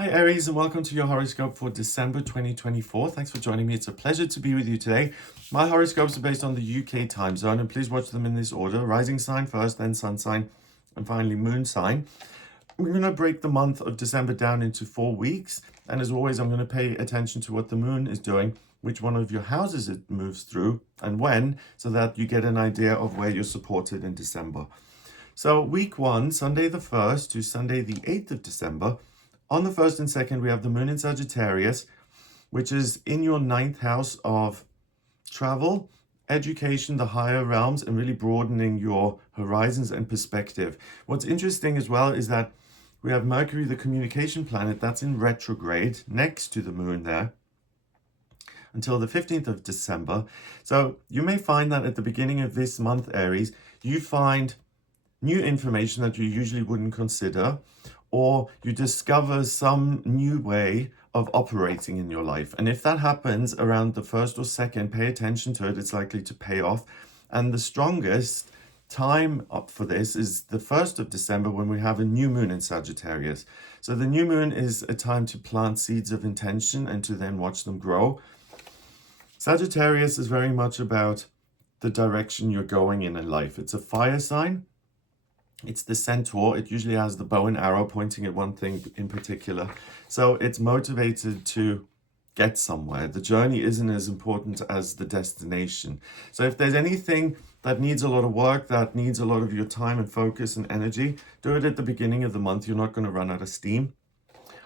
Hi Aries, and welcome to your horoscope for December 2024. Thanks for joining me. It's a pleasure to be with you today. My horoscopes are based on the UK time zone, and please watch them in this order. Rising sign first, then sun sign, and finally moon sign. We're going to break the month of December down into 4 weeks. And as always, I'm going to pay attention to what the moon is doing, which one of your houses it moves through, and when, so that you get an idea of where you're supported in December. So week 1, Sunday the 1st to Sunday the 8th of December. On the 1st and 2nd, we have the moon in Sagittarius, which is in your 9th house of travel, education, the higher realms, and really broadening your horizons and perspective. What's interesting as well is that we have Mercury, the communication planet, that's in retrograde next to the moon there until the 15th of December. So you may find that at the beginning of this month, Aries, you find new information that you usually wouldn't consider, or you discover some new way of operating in your life. And if that happens around the 1st or 2nd, pay attention to it. It's likely to pay off. And the strongest time up for this is the 1st of December, when we have a new moon in Sagittarius. So the new moon is a time to plant seeds of intention and to then watch them grow. Sagittarius is very much about the direction you're going in life. It's a fire sign. It's the centaur. It usually has the bow and arrow pointing at one thing in particular. So it's motivated to get somewhere. The journey isn't as important as the destination. So if there's anything that needs a lot of work, that needs a lot of your time and focus and energy, do it at the beginning of the month. You're not going to run out of steam.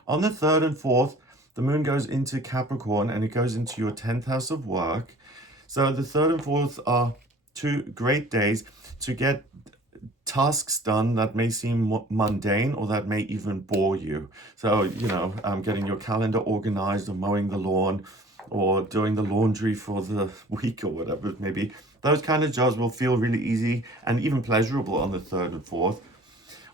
On the 3rd and 4th, the moon goes into Capricorn and it goes into your 10th house of work. So the 3rd and 4th are 2 great days to get tasks done that may seem mundane or that may even bore you. So, getting your calendar organized, or mowing the lawn, or doing the laundry for the week, or whatever it may be. Those kind of jobs will feel really easy and even pleasurable on the 3rd and 4th.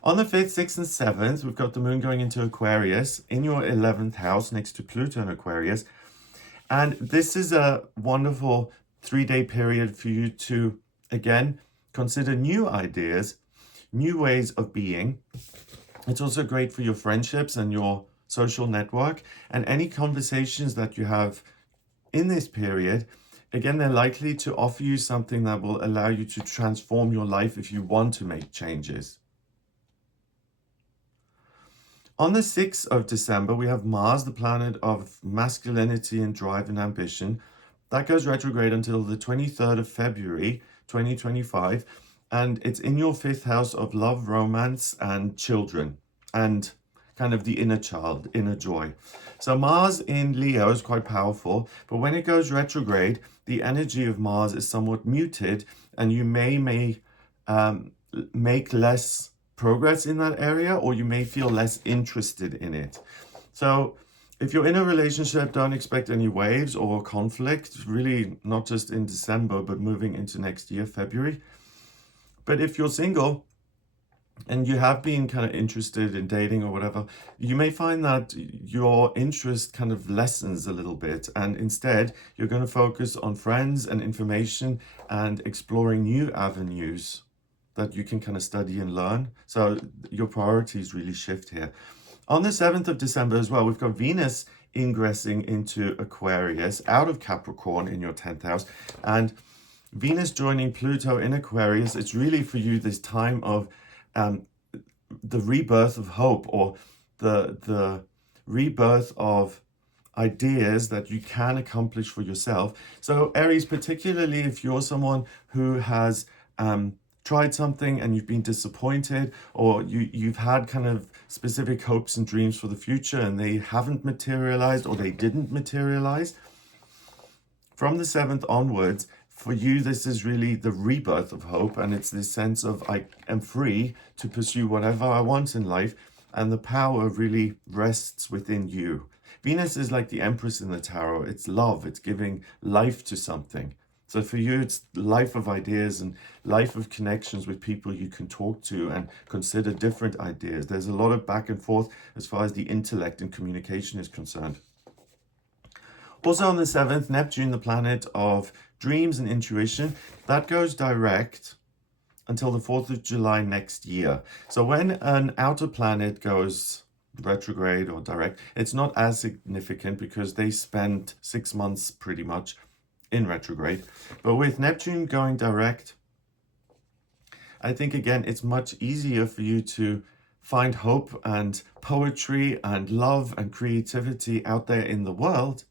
On the 5th, 6th, and 7th, we've got the moon going into Aquarius in your 11th house next to Pluto in Aquarius. And this is a wonderful 3-day period for you to, again, consider new ideas, new ways of being. It's also great for your friendships and your social network, and any conversations that you have in this period. Again, they're likely to offer you something that will allow you to transform your life if you want to make changes. On the 6th of December, we have Mars, the planet of masculinity and drive and ambition. That goes retrograde until the 23rd of February, 2025, and it's in your 5th house of love, romance, and children, and kind of the inner child, inner joy. So Mars in Leo is quite powerful, but when it goes retrograde, the energy of Mars is somewhat muted, and you may make less progress in that area, or you may feel less interested in it. So if you're in a relationship, don't expect any waves or conflict, really not just in December, but moving into next year, February. But if you're single and you have been kind of interested in dating or whatever, you may find that your interest kind of lessens a little bit. And instead, you're going to focus on friends and information and exploring new avenues that you can kind of study and learn. So your priorities really shift here. On the 7th of December as well, we've got Venus ingressing into Aquarius out of Capricorn in your 10th house. And Venus joining Pluto in Aquarius, it's really for you this time of the rebirth of hope, or the rebirth of ideas that you can accomplish for yourself. So Aries, particularly if you're someone who has tried something and you've been disappointed, or you've had kind of specific hopes and dreams for the future and they haven't materialized, or they didn't materialize, from the 7th onwards, for you, this is really the rebirth of hope, and it's this sense of I am free to pursue whatever I want in life, and the power really rests within you. Venus is like the Empress in the tarot. It's love. It's giving life to something. So for you, it's life of ideas and life of connections with people you can talk to and consider different ideas. There's a lot of back and forth as far as the intellect and communication is concerned. Also on the 7th, Neptune, the planet of dreams and intuition, that goes direct until the 4th of July next year. So when an outer planet goes retrograde or direct, it's not as significant because they spend 6 months pretty much in retrograde. But with Neptune going direct, I think again it's much easier for you to find hope and poetry and love and creativity out there in the world,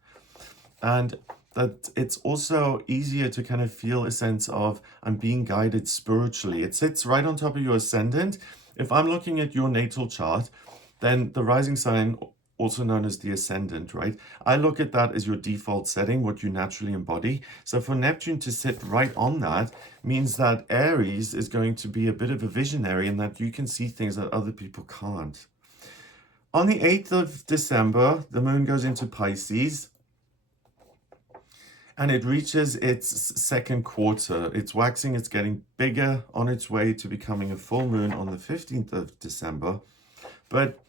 and that it's also easier to kind of feel a sense of I'm being guided spiritually. It sits right on top of your ascendant. If I'm looking at your natal chart, then the rising sign, also known as the ascendant, right? I look at that as your default setting, what you naturally embody. So for Neptune to sit right on that means that Aries is going to be a bit of a visionary and that you can see things that other people can't. On the 8th of December, the moon goes into Pisces and it reaches its second quarter. It's waxing, it's getting bigger on its way to becoming a full moon on the 15th of December. But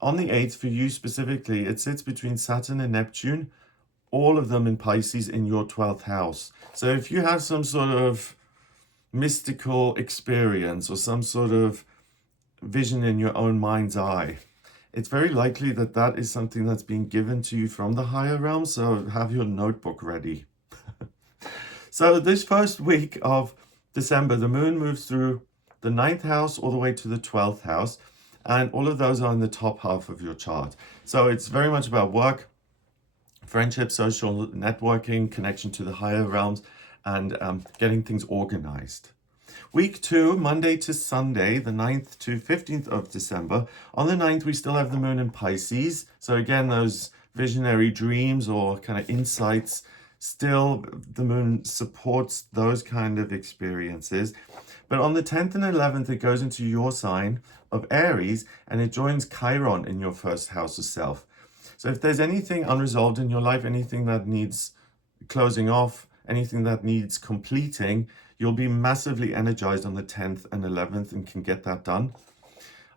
on the 8th, for you specifically, it sits between Saturn and Neptune, all of them in Pisces in your 12th house. So if you have some sort of mystical experience or some sort of vision in your own mind's eye, it's very likely that that is something that's being given to you from the higher realm. So have your notebook ready. So this first week of December, the moon moves through the 9th house all the way to the 12th house. And all of those are in the top half of your chart. So it's very much about work, friendship, social networking, connection to the higher realms, and getting things organized. Week 2, Monday to Sunday, the 9th to 15th of December. On the 9th, we still have the moon in Pisces. So again, those visionary dreams or kind of insights, still the moon supports those kind of experiences. But on the 10th and 11th, it goes into your sign of Aries and it joins Chiron in your first house of self. So if there's anything unresolved in your life, anything that needs closing off, anything that needs completing, you'll be massively energized on the 10th and 11th and can get that done.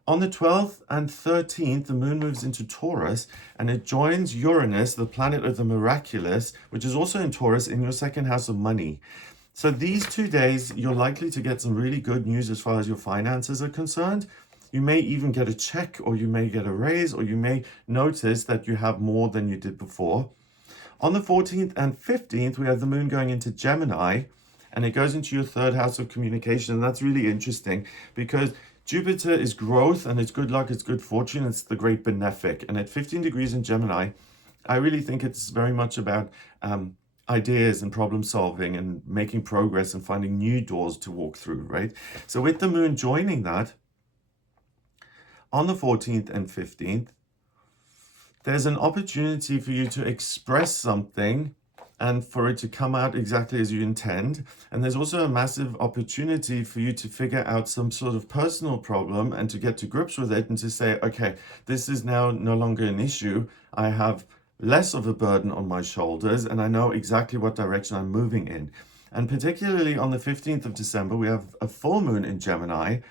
On the 12th and 13th, the moon moves into Taurus and it joins Uranus, the planet of the miraculous, which is also in Taurus in your second house of money. So these 2 days, you're likely to get some really good news as far as your finances are concerned. You may even get a check, or you may get a raise, or you may notice that you have more than you did before. On the 14th and 15th, we have the moon going into Gemini, and it goes into your third house of communication. And that's really interesting because Jupiter is growth and it's good luck, it's good fortune, it's the great benefic. And at 15 degrees in Gemini, I really think it's very much about ideas and problem solving and making progress and finding new doors to walk through, right? So with the moon joining that, on the 14th and 15th, there's an opportunity for you to express something and for it to come out exactly as you intend. And there's also a massive opportunity for you to figure out some sort of personal problem and to get to grips with it and to say, okay, this is now no longer an issue. I have less of a burden on my shoulders and I know exactly what direction I'm moving in. And particularly on the 15th of December, we have a full moon in Gemini.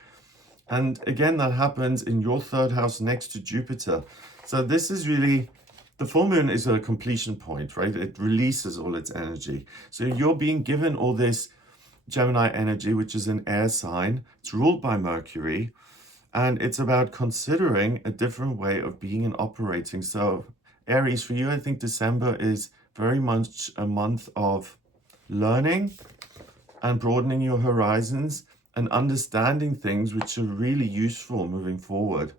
And again, that happens in your third house next to Jupiter. So this is really, the full moon is a completion point, right? It releases all its energy. So you're being given all this Gemini energy, which is an air sign. It's ruled by Mercury. And it's about considering a different way of being and operating. So Aries, for you, I think December is very much a month of learning and broadening your horizons and understanding things which are really useful moving forward.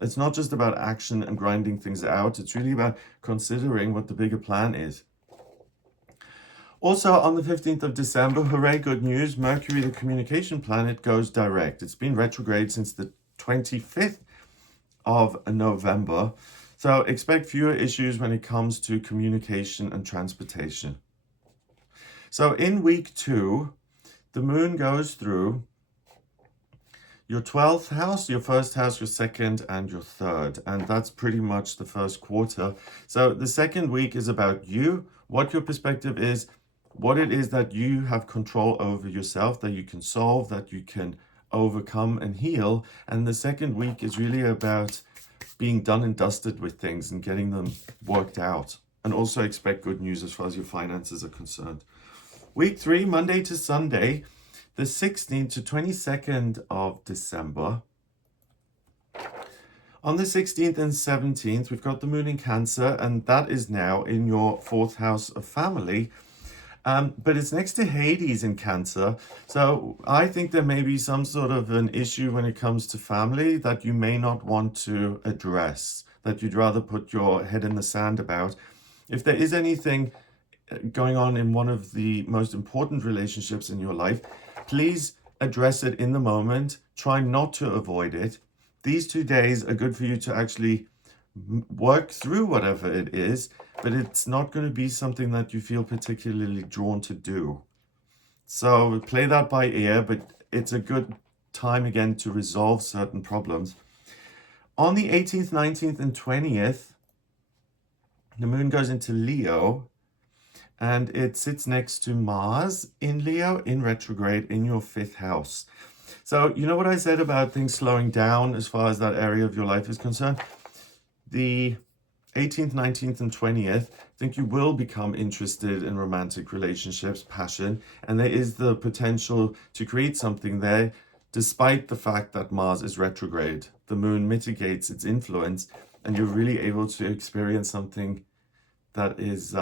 It's not just about action and grinding things out. It's really about considering what the bigger plan is. Also, on the 15th of December, hooray, good news, Mercury, the communication planet, goes direct. It's been retrograde since the 25th of November. So expect fewer issues when it comes to communication and transportation. So in week 2, the moon goes through your 12th house, your first house, your second, and your third. And that's pretty much the first quarter. So the second week is about you, what your perspective is, what it is that you have control over yourself, that you can solve, that you can overcome and heal. And the second week is really about being done and dusted with things and getting them worked out. And also expect good news as far as your finances are concerned. Week 3, Monday to Sunday, the 16th to 22nd of December. On the 16th and 17th, we've got the moon in Cancer, and that is now in your fourth house of family. But it's next to Hades in Cancer. So I think there may be some sort of an issue when it comes to family that you may not want to address, that you'd rather put your head in the sand about. If there is anything going on in one of the most important relationships in your life, please address it in the moment. Try not to avoid it. These 2 days are good for you to actually work through whatever it is, but it's not going to be something that you feel particularly drawn to do. So play that by ear, but it's a good time again to resolve certain problems. On the 18th, 19th, and 20th, the moon goes into Leo, and it sits next to Mars in Leo in retrograde in your fifth house. So you know what I said about things slowing down as far as that area of your life is concerned? The 18th, 19th, and 20th, I think you will become interested in romantic relationships, passion, and there is the potential to create something there, despite the fact that Mars is retrograde. The moon mitigates its influence, and you're really able to experience something that is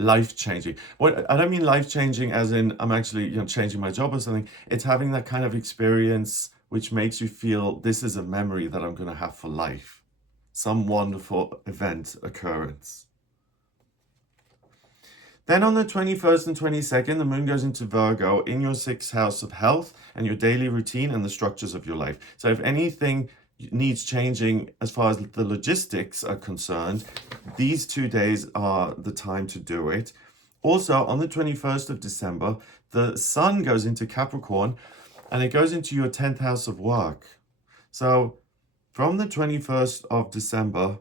life-changing. What I don't mean life-changing as in I'm actually changing my job or something. It's having that kind of experience which makes you feel this is a memory that I'm going to have for life. Some wonderful event, occurrence. Then on the 21st and 22nd, the moon goes into Virgo in your sixth house of health and your daily routine and the structures of your life. So if anything needs changing as far as the logistics are concerned, these 2 days are the time to do it. Also, on the 21st of December, the sun goes into Capricorn and it goes into your 10th house of work. So from the 21st of December,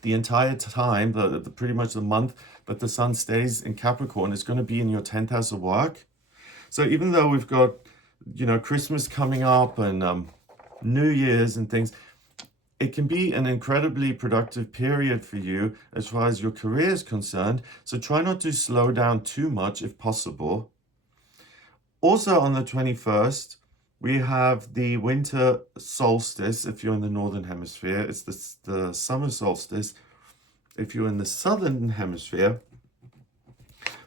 the entire time, pretty much the month that the sun stays in Capricorn is going to be in your 10th house of work. So even though we've got, Christmas coming up and New Year's and things, it can be an incredibly productive period for you as far as your career is concerned. So try not to slow down too much if possible. Also on the 21st, we have the winter solstice if you're in the northern hemisphere. It's the summer solstice if you're in the southern hemisphere.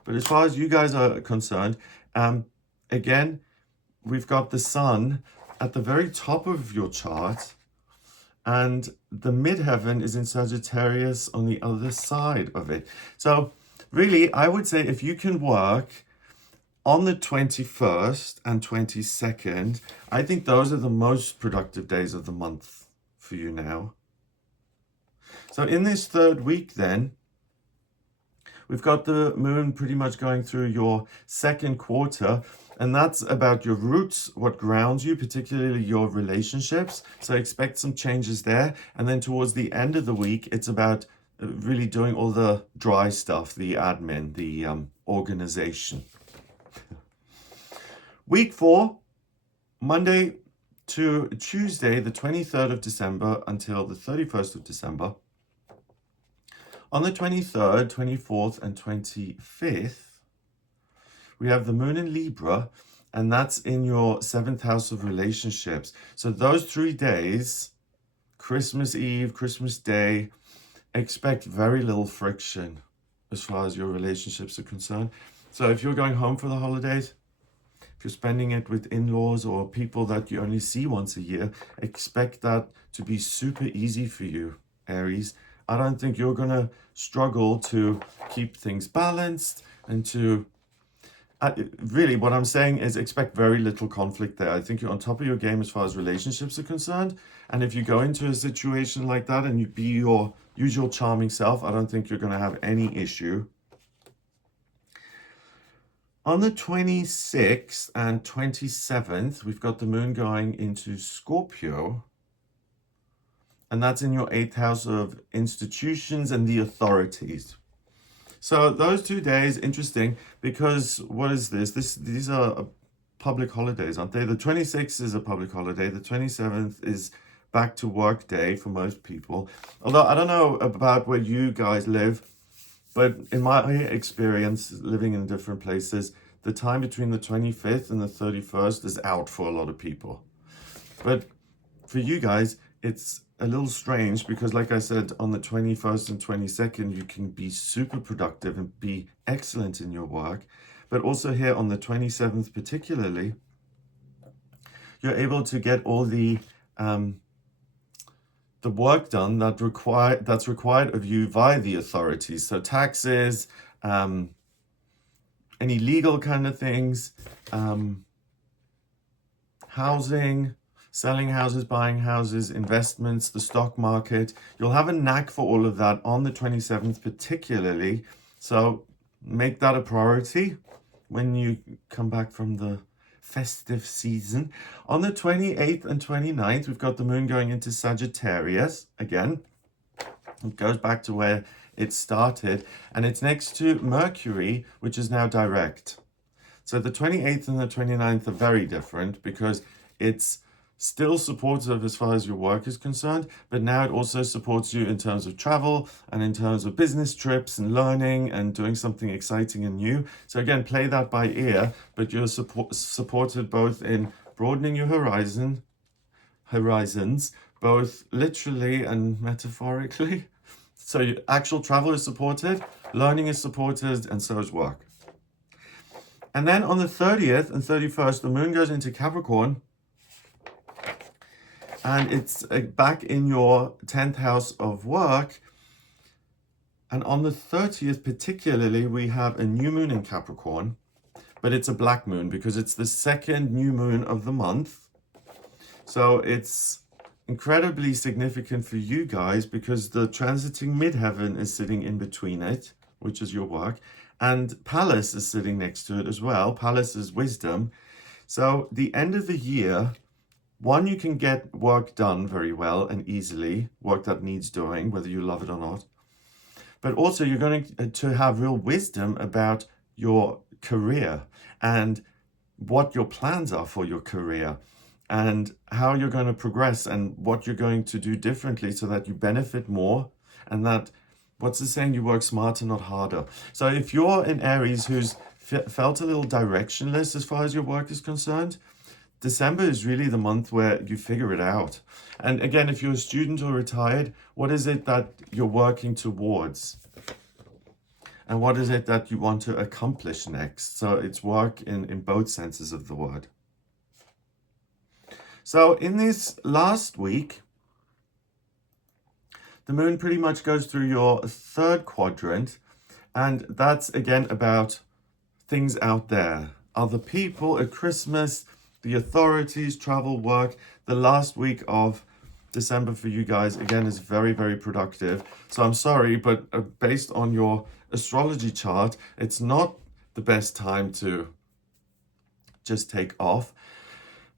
But as far as you guys are concerned, again, we've got the sun at the very top of your chart, and the midheaven is in Sagittarius on the other side of it. So really, I would say if you can work on the 21st and 22nd, I think those are the most productive days of the month for you now. So in this third week then, we've got the moon pretty much going through your second quarter, and that's about your roots, what grounds you, particularly your relationships. So expect some changes there. And then towards the end of the week, it's about really doing all the dry stuff, the admin, the organization. Week 4, Monday to Tuesday, the 23rd of December until the 31st of December. On the 23rd, 24th, and 25th, we have the moon in Libra, and that's in your 7th house of relationships. So those 3 days, Christmas Eve, Christmas Day, expect very little friction as far as your relationships are concerned. So if you're going home for the holidays, if you're spending it with in-laws or people that you only see once a year, expect that to be super easy for you, Aries. I don't think you're going to struggle to keep things balanced and to... really, what I'm saying is expect very little conflict there. I think you're on top of your game as far as relationships are concerned. And if you go into a situation like that and you be your usual charming self, I don't think you're going to have any issue. On the 26th and 27th, we've got the moon going into Scorpio. And that's in your 8th house of institutions and the authorities. So those 2 days, interesting, because what is this? These are public holidays, aren't they? The 26th is a public holiday. The 27th is back to work day for most people. Although I don't know about where you guys live, but in my experience, living in different places, the time between the 25th and the 31st is out for a lot of people. But for you guys, it's a little strange because, like I said, on the 21st and 22nd, you can be super productive and be excellent in your work. But also here on the 27th particularly, you're able to get all the work done that's required of you via the authorities. So taxes, any legal kind of things, housing, selling houses, buying houses, investments, the stock market. You'll have a knack for all of that on the 27th particularly. So make that a priority when you come back from the festive season. On the 28th and 29th, we've got the moon going into Sagittarius again. It goes back to where it started, and it's next to Mercury, which is now direct. So the 28th and the 29th are very different because it's still supportive as far as your work is concerned, but now it also supports you in terms of travel and in terms of business trips and learning and doing something exciting and new. So again, play that by ear, but you're supported both in broadening your horizons, both literally and metaphorically. So your actual travel is supported, learning is supported, and so is work. And then on the 30th and 31st, the moon goes into Capricorn, and it's back in your 10th house of work. And on the 30th particularly, we have a new moon in Capricorn, but it's a black moon because it's the second new moon of the month. So it's incredibly significant for you guys because the transiting midheaven is sitting in between it, which is your work, and Pallas is sitting next to it as well. Pallas is wisdom. So the end of the year, one, you can get work done very well and easily, work that needs doing, whether you love it or not. But also you're going to have real wisdom about your career and what your plans are for your career and how you're going to progress and what you're going to do differently so that you benefit more, and that, what's the saying, you work smarter, not harder. So if you're in Aries who's felt a little directionless as far as your work is concerned, December is really the month where you figure it out. And again, if you're a student or retired, what is it that you're working towards? And what is it that you want to accomplish next? So it's work in both senses of the word. So in this last week, the moon pretty much goes through your third quadrant, and that's again about things out there, other people, at Christmas, the authorities, travel, work. The last week of December for you guys, again, is very, very productive. So I'm sorry, but based on your astrology chart, it's not the best time to just take off,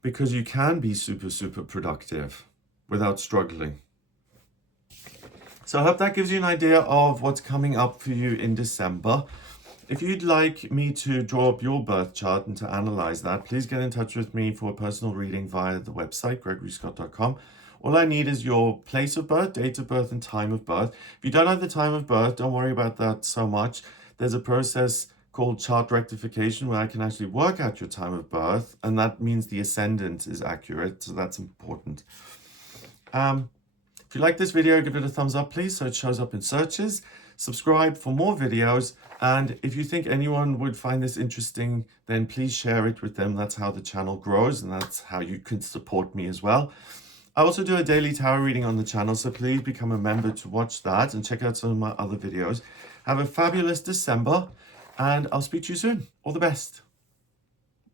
because you can be super, super productive without struggling. So I hope that gives you an idea of what's coming up for you in December. If you'd like me to draw up your birth chart and to analyze that, please get in touch with me for a personal reading via the website, gregoryscott.com. All I need is your place of birth, date of birth, and time of birth. If you don't have the time of birth, don't worry about that so much. There's a process called chart rectification where I can actually work out your time of birth, and that means the ascendant is accurate, so that's important. If you like this video, give it a thumbs up, please, so it shows up in searches. Subscribe for more videos, and if you think anyone would find this interesting, then please share it with them. That's how the channel grows, and that's how you can support me as well. I also do a daily tarot reading on the channel, so please become a member to watch that and check out some of my other videos. Have a fabulous December, and I'll speak to you soon. All the best.